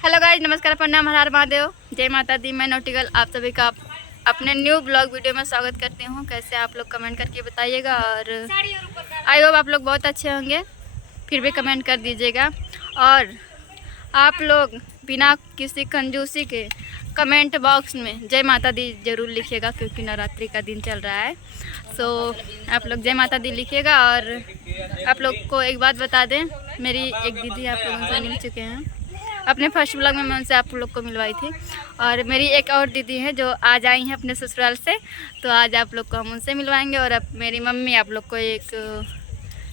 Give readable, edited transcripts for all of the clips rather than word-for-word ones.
Hello guys, नमस्कार, प्रणाम, हर हर महादेव, जय माता दी। मैं नोटिकल आप सभी का अपने न्यू ब्लॉग वीडियो में स्वागत करती हूँ। कैसे आप लोग कमेंट करके बताइएगा और आई होप आप लोग बहुत अच्छे होंगे। फिर भी कमेंट कर दीजिएगा और आप लोग बिना किसी कंजूसी के कमेंट बॉक्स में जय माता दी ज़रूर लिखिएगा, क्योंकि नवरात्रि का दिन चल रहा है। आप लोग जय माता दी लिखिएगा। और आप लोग को एक बात बता दें, मेरी एक दीदी आप लोगों से मिल चुके हैं। अपने फर्स्ट ब्लॉग में मैं उनसे आप लोग को मिलवाई थी। और मेरी एक और दीदी है जो आज आई हैं अपने ससुराल से, तो आज आप लोग को हम उनसे मिलवाएंगे। और अब मेरी मम्मी आप लोग को एक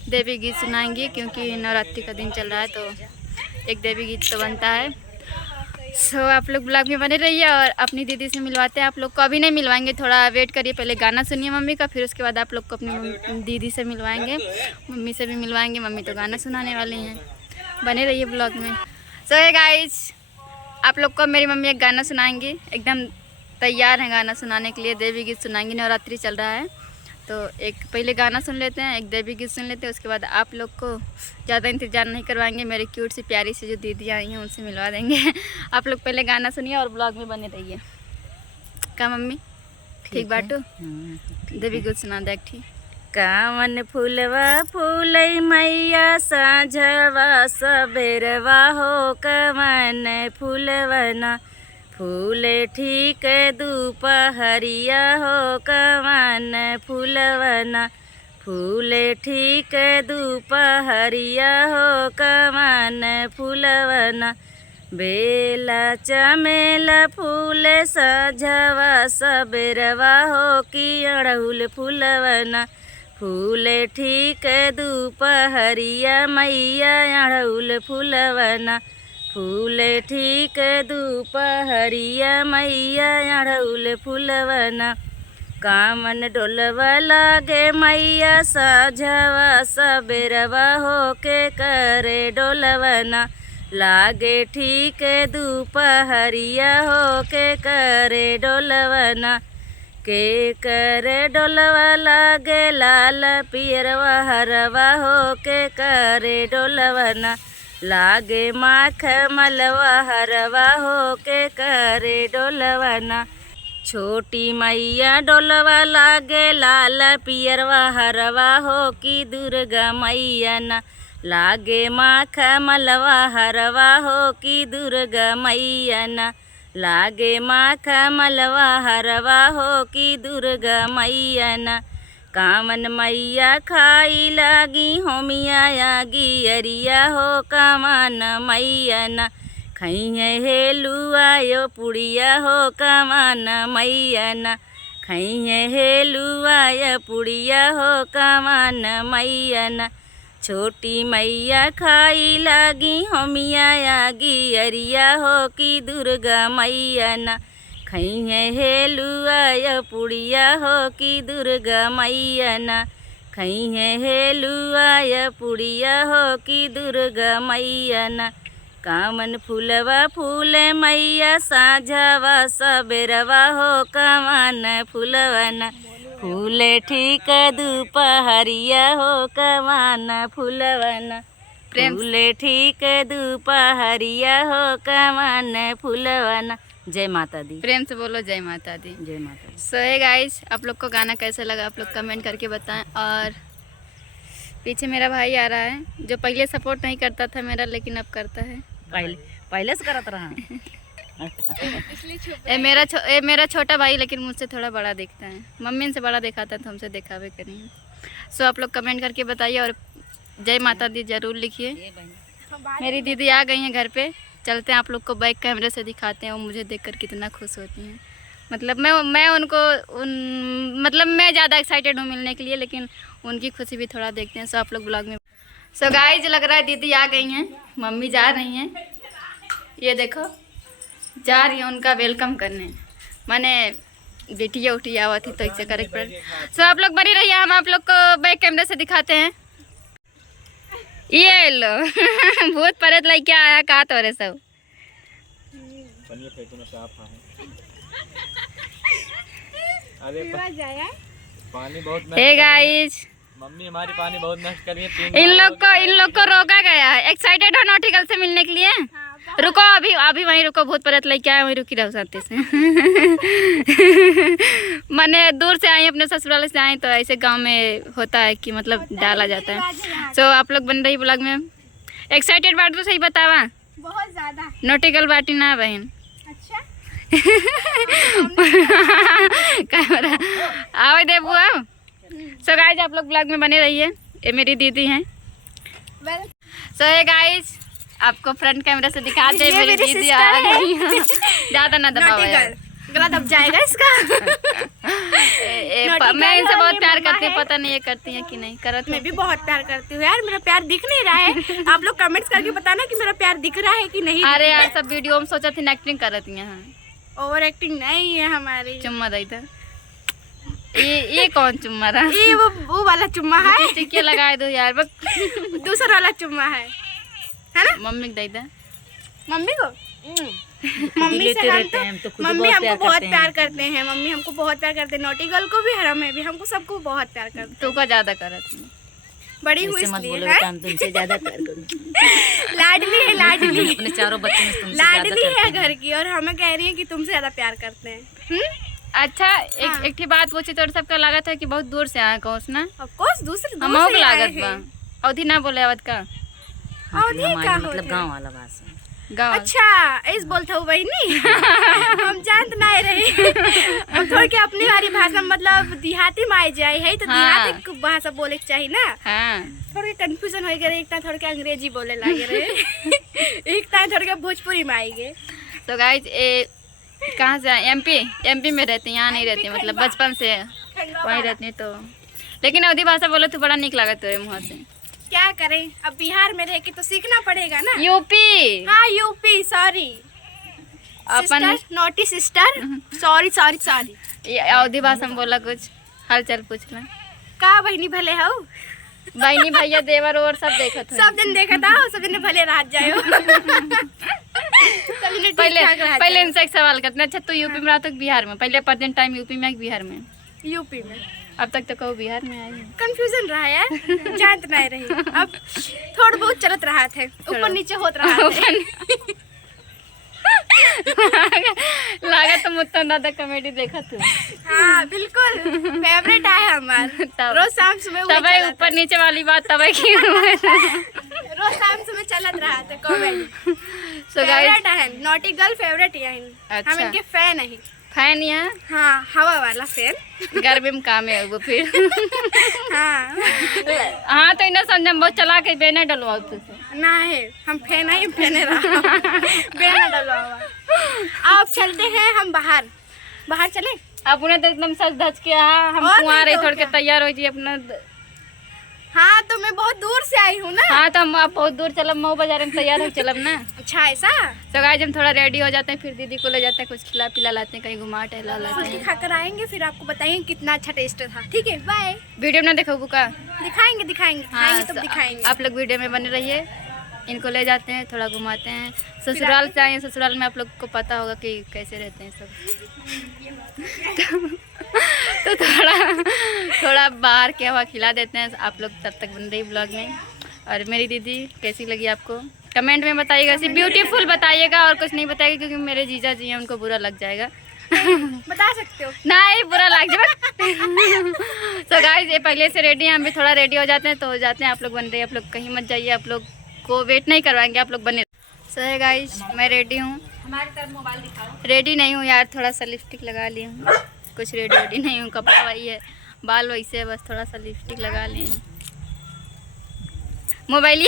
देवी गीत सुनाएंगी, क्योंकि नवरात्रि का दिन चल रहा है तो एक देवी गीत तो बनता है। आप लोग ब्लॉग में बने रहिए और अपनी दीदी से मिलवाते हैं आप लोग को। अभी नहीं मिलवाएंगे, थोड़ा वेट करिए, पहले गाना सुनिए मम्मी का, फिर उसके बाद आप लोग को अपनी दीदी से मिलवाएंगे, मम्मी से भी मिलवाएंगे। मम्मी तो गाना सुनाने वाली हैं, बने रहिए ब्लॉग में। हे गाइज, आप लोग को मेरी मम्मी एक गाना सुनाएंगी, एकदम तैयार हैं गाना सुनाने के लिए। देवी गीत सुनाएंगी, नवरात्रि चल रहा है तो एक पहले गाना सुन लेते हैं, एक देवी गीत सुन लेते हैं, उसके बाद आप लोग को ज़्यादा इंतजार नहीं करवाएंगे। मेरी क्यूट सी प्यारी सी जो दीदी आई हैं उनसे मिलवा देंगे। आप लोग पहले गाना सुनिए और ब्लॉग में बने रहिए। का मम्मी ठीक बाटू? देवी गीत सुना दे ठीक। कामन फूलवा फूलै मैया साँझवा सबेरवा हो, कमन फूलवना फूले ठीक दोपहरिया हो, कमन फूलवना फूले ठीक दोपहरिया हो, कमन फूलवना बेला चमेला फूल साँझवा सबेरवा हो, कि अड़हुल फूलवना फूले ठीक दोपहरिया मैया अड़हुल फूलवना फूले ठीक दोपहरिया मैया अड़हुल फूलवना कामन डोलवा लागे मैया साँझवा सबेरवा हो, के करे डोलवना लागे ठीक दोपहरिया हो, के करे डोलवना के करे डोलवा लागे लाल पियरवा हरवा हो, के करे डोलवना लागे माख मलवा हरवा हो, के करे डोलवना छोटी मैया डोलवा लागे लाल पियरवा हरवा हो, कि दुर्गा मैया ना लागे माख मलवा हरवा हो, कि दुर्गा मैया ना लागे माख मलवा हरवा हो, कि दुर्गा मैया ना कामन मैया खाई लागी होमिया आगी अरिया हो, कामन मैया ना खैहे हेलुआयो पुड़िया हो, कामन मैया ना खैहे हेलुआयो पुड़िया हो, कामन मैया ना छोटी मैया खाई लागी होमिया आगी अरिया हो, कि दुर्गा मैया ना खैहे हेलुआयो पुड़िया हो, कि दुर्गा मैया ना खैहे हेलुआयो पुड़िया हो, कि दुर्गा मैया ना कामन फूलवा फूले मैया साँझवा सबेरवा हो, कामन फूलवना फूले ठीक दोपहरिया हो, कामन फूलवना फूले ठीक दोपहरिया हो, कामन फूलवना। जय माता दी। प्रेम से बोलो जय माता दी। जय माता दी। हे गाइस, आप लोग को गाना कैसा लगा आप लोग कमेंट करके बताएं। और पीछे मेरा भाई आ रहा है जो पहले सपोर्ट नहीं करता था मेरा, लेकिन अब करता है। पहले से करता रहा। मेरा छोटा भाई, लेकिन मुझसे थोड़ा बड़ा दिखता है। मम्मी से बड़ा दिखाता है तो हमसे दिखावे करेंगे। आप लोग कमेंट करके बताइए और जय माता दी जरूर लिखिए। मेरी दीदी आ गई हैं घर पे, चलते हैं आप लोग को बैक कैमरे से दिखाते हैं वो मुझे देखकर कितना खुश होती हैं। मतलब मैं उनको मैं ज़्यादा एक्साइटेड हूँ मिलने के लिए, लेकिन उनकी खुशी भी थोड़ा देखते हैं। आप लोग ब्लॉग में गाइस, लग रहा है दीदी आ गई हैं, मम्मी जा रही हैं, ये देखो जा रही है उनका वेलकम करने। मैंने बेटिया उठिया हुआ थी तो इससे करेक्ट पड़। आप लोग बनी रहिए, हम आप लोग को बैक कैमरे से दिखाते हैं। ये लो भूत प्रेत लाई क्या आया कहा तो रे सब पानी बहुत हे गाइस, मम्मी हमारी पानी बहुत नष्ट कर रही है। इन लोग को रोका गया है। एक्साइटेड हो नॉटिकल से मिलने के लिए? रुको अभी अभी वहीं रुको, भूत प्रेत लेके आए वहीं रुकी रहो शांति से। मैंने दूर से आई अपने ससुराल से आई तो ऐसे गांव में होता है कि मतलब डाला जाता है। तो आप लोग बन रही ब्लॉग में एक्साइटेड बात तो सही बतावा, बहुत ज्यादा। नोटिकल बाटी ना बहन। अच्छा कैमरा आओ दे बुआ। सो गाइज आप लोग ब्लॉग में बने रहिए, ये मेरी दीदी हैं। सो हे गाइज आपको फ्रंट कैमरा से दिखा दे, मेरी दीदी आ गई हैं। ज्यादा ना दबाओ यार, गला दब जाएगा इसका। मैं इनसे बहुत प्यार करती हूँ, पता नहीं ये करती हैं कि नहीं। करो मैं भी बहुत प्यार करती हूँ यार, मेरा प्यार दिख नहीं रहा है। आप लोग कमेंट्स करके बताना कि मेरा प्यार दिख रहा है कि नहीं। अरे यार सब वीडियो में सोचा थी एक्टिंग कर रही हैं, ओवर एक्टिंग नहीं है हमारी। चुम्मा दई था। ये कौन चुम्मा रहा? ये वो वाला चुम्मा है। टिक्के लगा दो यार, बस दूसरा वाला चुम्मा है ना। मम्मी को दई था। मम्मी को मम्मी से हम तो मम्मी हमको बहुत प्यार करते हैं। मम्मी हमको बहुत प्यार करते हैं, नोटी गर्ल को भी और हमें भी, हमको सबको बहुत प्यार करते हैं। तू का ज्यादा कर थी, बड़ी हुई इसलिए है। तुमसे ज्यादा प्यार करूं। लाडली है, लाडली अपने चारों बच्चों में तुमसे लाडली है घर की, और हमें कह रही है कि तुमसे ज्यादा प्यार करते हैं। अच्छा एक बात पूछी तो सबका लागत है कि बहुत दूर से आया कौन ना। ऑफ कोर्स दूसरे हम दूर से लागत आए बा हैं। अवधि ना बोले आवत का अवधि का मतलब होते? गांव वाला भाषा। गाँव। अच्छा इस बोलता हूँ बहनी। हम जानत नहीं रहे। हम थोड़ी के अपनी वाली भाषा मतलब देहाती में आई जाए है तो हाँ। देहाती भाषा बोले के चाहिए ना। हाँ थोड़ी कंफ्यूजन हो गए, एक थोड़ा के अंग्रेजी बोले लगे रहे। एक थोड़ा के भोजपुरी में आई गए। तो गाइज कहाँ से एमपी में रहती, यहाँ नहीं रहती, मतलब बचपन से वहीं रहती हैं। तो लेकिन अवधि भाषा बोलो तो बड़ा निक लागत तेरे मुँह से। क्या करें, अब बिहार में रह के तो सीखना पड़ेगा ना। यूपी हाँ यूपी, सॉरी अपन naughty sister, sorry sorry sorry. ये अवधि भाषा में बोला कुछ हाल चाल पूछ ले। का बहनी भले हो, बहनी भैया देवर और सब देखत हो। सब दिन देखा था, सब दिन भले रात जाए हो। पहले इनसे एक सवाल करते हैं। अच्छा तू यूपी में रहा तो बिहार में? पहले प्रेजेंट टाइम यूपी में कि बिहार में? यूपी में। अब तक तो कहो बिहार में आई है। कंफ्यूजन रहा यार, जानत नहीं रही। अब थोड़ा बहुत चलत रहा थे, ऊपर नीचे होत रहा थे। लागत तो मुझे दादा कॉमेडी देखा तू। हाँ बिल्कुल फेवरेट है हमार। रोज शाम सुबह वही तब चलत ऊपर नीचे वाली बात तब की। रोज शाम सुबह चलत रहा था कॉमेडी। सो गाइस फेवरेट है, नॉटी गर्ल फेवरेट है। अच्छा। हम इनके फैन है। फैन यहाँ हाँ हवा वाला फैन। गर्मी में काम है वो फिर। हाँ हाँ तो इन्हें समझ बहुत चला के बेना डलवाओ तुझसे ना है, हम फैन है, फैन रहा। बेना डलवा हुआ। आप चलते हैं हम बाहर चले। अब उन्हें तो एकदम सच धज के हम और कुआं नहीं रहे तो थोड़ के क्या? तैयार हो जी अपना। हाँ तो मैं बहुत दूर से आई हूँ ना। हाँ तो हम आप बहुत दूर चलब, मऊ बाजार में तैयार हो चलब ना। अच्छा ऐसा। तो गाइस हम थोड़ा रेडी हो जाते हैं, फिर दीदी को ले जाते हैं, कुछ खिला पिला लाते हैं, कहीं घुमा टहला लाते फुल्की हैं। खाकर आएंगे, फिर आपको बताएंगे कितना अच्छा टेस्ट था। ठीक है बाय। वीडियो में ना देखो बुका। दिखाएंगे हाँ तब दिखाएंगे। आप लोग वीडियो में बने रहिए। इनको ले जाते हैं, थोड़ा घुमाते हैं। ससुराल से आए, ससुराल में आप लोग को पता होगा कि कैसे रहते हैं सब। तो थोड़ा बाहर के हवा खिला देते हैं आप लोग। तब तक बन रही ब्लॉग में। और मेरी दीदी कैसी लगी आपको कमेंट में बताइएगा। सिर्फ ब्यूटीफुल बताइएगा और कुछ नहीं बताइएगा, क्योंकि मेरे जीजा जी हैं उनको बुरा लग जाएगा। बता सकते हो नहीं बुरा लग जाएगा। तो गाइस ये पहले से रेडी हैं, हम भी थोड़ा रेडी हो जाते हैं तो हो जाते हैं। आप लोग बन रहे हैं, आप लोग कहीं मत जाइए, आप लोग को वेट नहीं करवाएंगे, आप लोग बने। सो है गाइस मैं रेडी हूँ। हमारी तरफ मोबाइल दिखाओ। रेडी नहीं हूँ यार, थोड़ा सा लिपस्टिक लगा ली हूँ, कुछ रेडी नहीं हूँ। कपड़ा वही है, बाल वैसे है, बस थोड़ा सा लिपस्टिक लगा लिए हैं। मोबाइल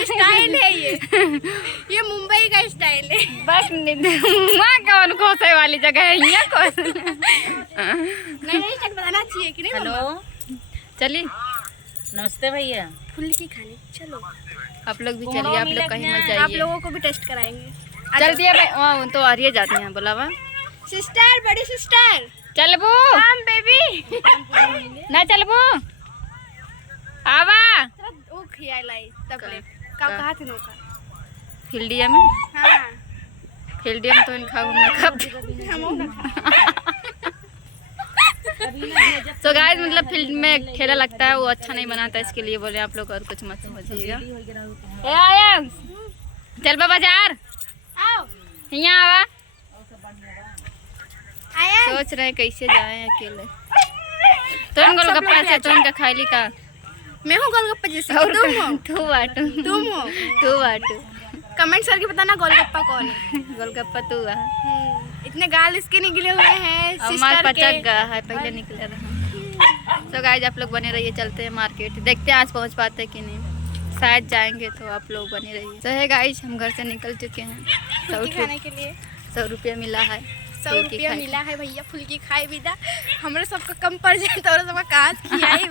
स्टाइल है ये मुंबई का स्टाइल है। बस माँ कौन खोसे वाली जगह है यहाँ कौन। नहीं स्टाइल बताना चाहिए कि नहीं। हेलो चलिए नमस्ते भैया। फुल्की खाने चलो। आप लोग भी चलिए, आप लोग कहीं मत आप जाइए। लोगों को भी टेस्ट कराएंगे। चल दिया भाई, तो आ रही है जाते हैं बोलावा। सिस्टर, बड़ी सिस्टर चलबू हम बेबी ना चलबू आवा ओ खियालाई तब ले का कहा थे नोका। फील्डिया में, हां फील्डिया में तो इनका घूमना कब। हम ना तो गाइस मतलब फील्ड में खेला लगता है वो अच्छा नहीं बनाता, इसके लिए बोले आप लोग और कुछ मत समझिएगा। ए आयंस चल बा बाजार आओ यहाँ आवा। आया सोच रहे हैं कैसे जाएं अकेले। तुम गोलगप्पा से तुम का खाली का मैं हूँ गोलगप्पा जैसे और तुम हो तू बाटू तुम हो तू बाटू कमेंट करके बताना गोलगप्पा कौन है। गोलगप्पा तू आ। इतने गाल इसके निकले हुए हैं हमारे सिस्टर के। पचक गया है पहले निकले रहा। तो गाइस आप लोग बने रहिए, चलते हैं मार्केट, देखते हैं आज पहुंच पाते कि नहीं, शायद जाएंगे तो आप लोग बने रहिए। तो है गाइस हम घर से निकल चुके हैं। फुल्की खाने के लिए 100 रुपया मिला है। 100 रुपया मिला है भैया, फुल्की खाए विदा। हमारे सबका कम पड़ जाए तो सबका कहाँ खियाई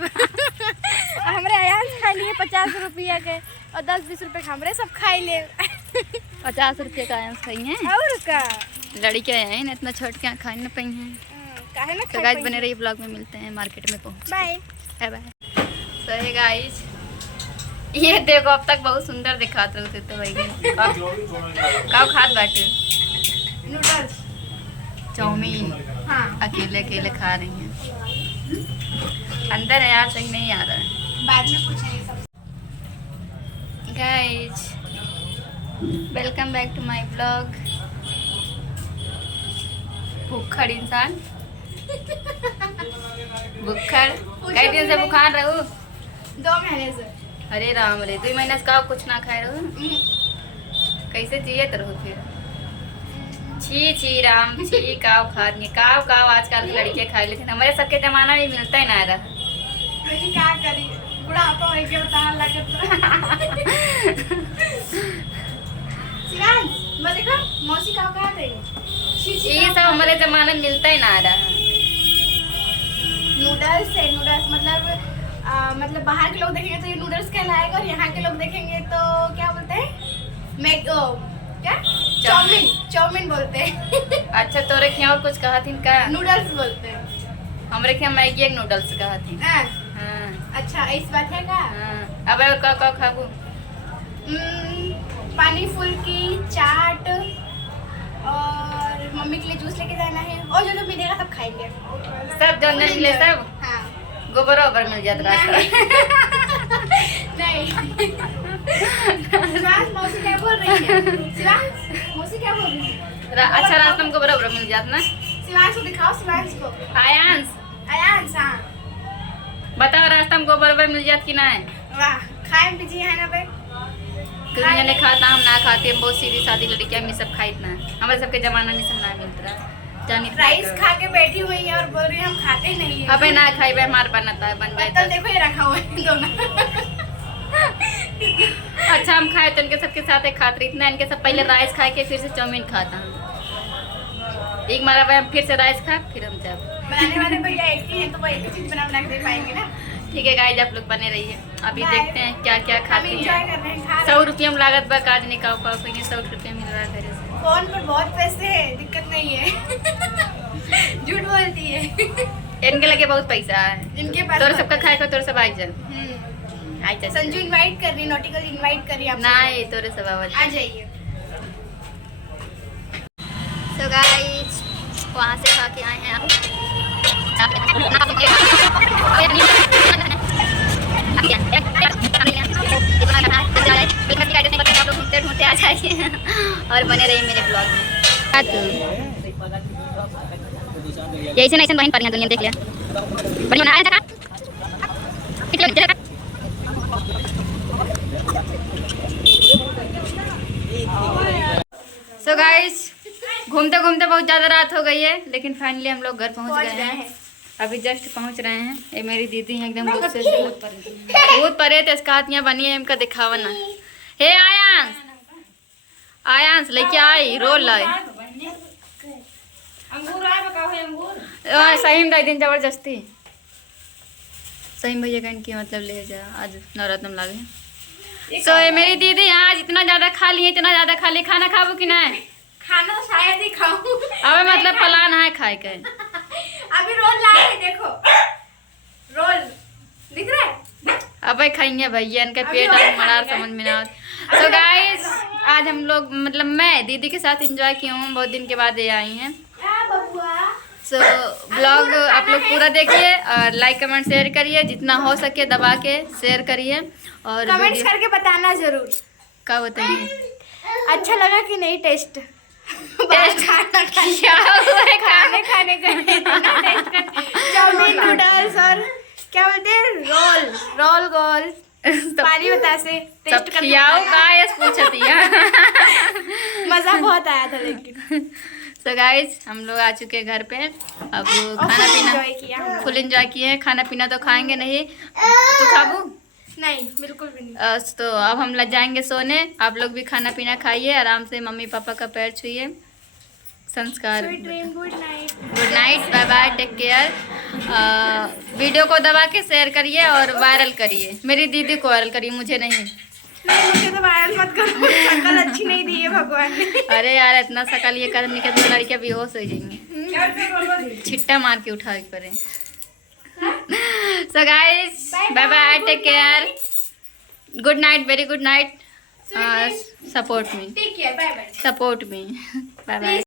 हमारे आयास खा लिए 50 रुपया के और 10-20 रुपये हमारे सब खाई ले 50 रुपये का आयंस खाई हैं। और का लड़की आए हैं ना, इतना छोट के खा न पाई हैं। काहे ना तो गाइस बने रहिए, ब्लॉग में मिलते हैं मार्केट में पहुँच। Bye bye bye. तो है गाइस ये देखो अब तक बहुत सुंदर दिखाते होते तो भाई का खात बाटे नूडल्स चाउमीन हाँ अकेले अकेले खा रही हैं। अंदर है यार, सही नहीं आ रहा है। बाद में पूछेंगे सब। Guys welcome back to my blog. भूखड़ इंसान भूखड़ कई दिन से बुखार रहू 2 महीने से अरे राम रे 2 महीना से का कुछ ना खाए रहू, कैसे जिए तो रहू फिर। छी छी राम छी काव खा रही काव काव आजकल की लड़के खा लेते, हमारे सबके जमाना में मिलता ही ना रहा। लेकिन क्या करी बुढ़ापा हो गया बता लगत। सिराज मैं देखो मौसी काव कहा रही ये सब हमारे जमाने में मिलता ही ना रहा। नूडल्स है, नूडल्स मतलब बाहर के लोग देखेंगे तो ये नूडल्स कहलाएगा और यहाँ के लोग देखेंगे तो क्या बोलते हैं मैगो क्या चाउमीन चाउमीन बोलते हैं। अच्छा तोरे क्या और कुछ कहा थी का? नूडल्स बोलते हैं। हमरे क्या मैगी एक नूडल्स कहा थी। हाँ, हाँ अच्छा इस बात है का? हाँ। अब और का खाबू? पानी फुल्की चाट और मम्मी के लिए जूस लेके जाना है और जो जो मिलेगा सब खाएंगे। सब जन जन मिले सब हाँ गोबर ओबर मिल जाता रास्ता। नहीं शिवांश मौसी क्या बोल रही है? शिवांश मौसी क्या बोल रही है? अच्छा रास्ता में गोबर ओबर मिल जाता ना। शिवांश को दिखाओ, शिवांश को। आयांश आयांश हाँ बताओ रास्ता में गोबर ओबर मिल जात कि ना है? वाह खाए पीछे है ना भाई। दुनिया ने खाता हम ना खाते, हम बहुत सीधी सादी लड़कियां में सब खाई ना, हमारे सबके जमाना में सब ना मिलता जानी। राइस खा के बैठी हुई है और बोल रही है हम खाते नहीं है। अबे ना खाई बे हमारे बनता है बन जाए तो देखो ये रखा हुआ है दोनों। अच्छा हम खाए तो इनके सबके साथ एक खाते, इतना इनके सब पहले राइस खा के फिर से चाउमीन खाता हम। एक मारा भाई हम फिर से राइस खा फिर हम जब बनाने वाले भैया एक ही हैं तो वो एक ही चीज बना के दे पाएंगे ना। ठीक है गाइस आप लोग बने रहिए, अभी Bye. देखते हैं क्या क्या हम खाते एंजॉय हैं। कर रहे हैं, खा रहे 100 रुपये में लागत बा काज नहीं का पाओ, 100 रुपये मिल रहा है घर से। हैं। फोन पर बहुत पैसे है, दिक्कत नहीं है। झूठ बोलती है। इनके लगे बहुत पैसा है, इनके पास तोर बहुत सबका खाए को तोर सब आई चल आई चल। संजू इनवाइट कर रही, नॉटिकल इनवाइट कर रही आप ना ये तोरे सब आवाज आ जाइए। सो गाइस वहाँ से खा के आए हैं ढूंढते आ जाइए और बने रहिए मेरे ब्लॉग में। यही से नहीं बहन पर दुनिया देख लिया बढ़िया आया था। सो गाइस घूमते घूमते बहुत ज़्यादा रात हो गई है, लेकिन फाइनली हम लोग घर पहुंच गए हैं। अभी जस्ट पहुंच रहे हैं। ये मेरी दीदी है एकदम गुस्से से बहुत परे थे, इसका हाथ यहाँ बनी है, इनका दिखावा ना। हे आयांश आयांश लेके आई रोल लाए सही में दिन जबरदस्ती सही में भैया कहीं की मतलब ले जा आज नवरात्र में लागे। सो ये मेरी दीदी आज इतना ज़्यादा खा ली, इतना ज़्यादा खा ली, खाना खाबू कि नहीं? खाना शायद ही खाऊं। अबे मतलब प्लान है खाए के। अभी रोल लाए हैं, देखो रोल दिख रहा है। अबे खाएंगे भैया, इनका पेट और मलार समझ में ना आता। तो गाइस आज हम लोग मतलब मैं दीदी के साथ एंजॉय किया हूँ, बहुत दिन के बाद ये आई हैं। सो ब्लॉग आप लोग पूरा देखिए और लाइक कमेंट शेयर करिए, जितना हो सके दबा के शेयर करिए और कमेंट्स वीडियो करके बताना जरूर का बताइए अच्छा लगा कि नहीं टेस्ट क्या हुआ है खाने खाने का चाउमीन नूडल्स और क्या बोलते हैं रोल गोल पानी बतासे सब टेस्ट खियाओ का यस पूछतिया मजा बहुत आया था लेकिन सो गाइज हम लोग आ चुके हैं घर पे। अब खाना पीना enjoy किया हम लोग। फुल एंजॉय किए हैं। खाना पीना तो खाएंगे नहीं, तो खाबू नहीं बिल्कुल भी नहीं। तो अब हम लग जाएंगे सोने। आप लोग भी खाना पीना खाइए आराम से, मम्मी पापा का पैर छुइए। संस्कार sweet dream good night. Good night, bye bye, take care. Video को दबा के शेयर करिए और वायरल करिए। मेरी दीदी को वायरल करिए, मुझे नहीं। नहीं मुझे तो वायरल मत करो, शक्ल अच्छी नहीं दी है भगवान ने। अरे यार इतना शकल ये करने के तो लड़कियां बेहोश हो जाएंगी, छिट्टा मार के उठा के पड़े। So guys bye bye, take care, good night, very good night. Support me, ठीक है bye bye. Support me, bye bye.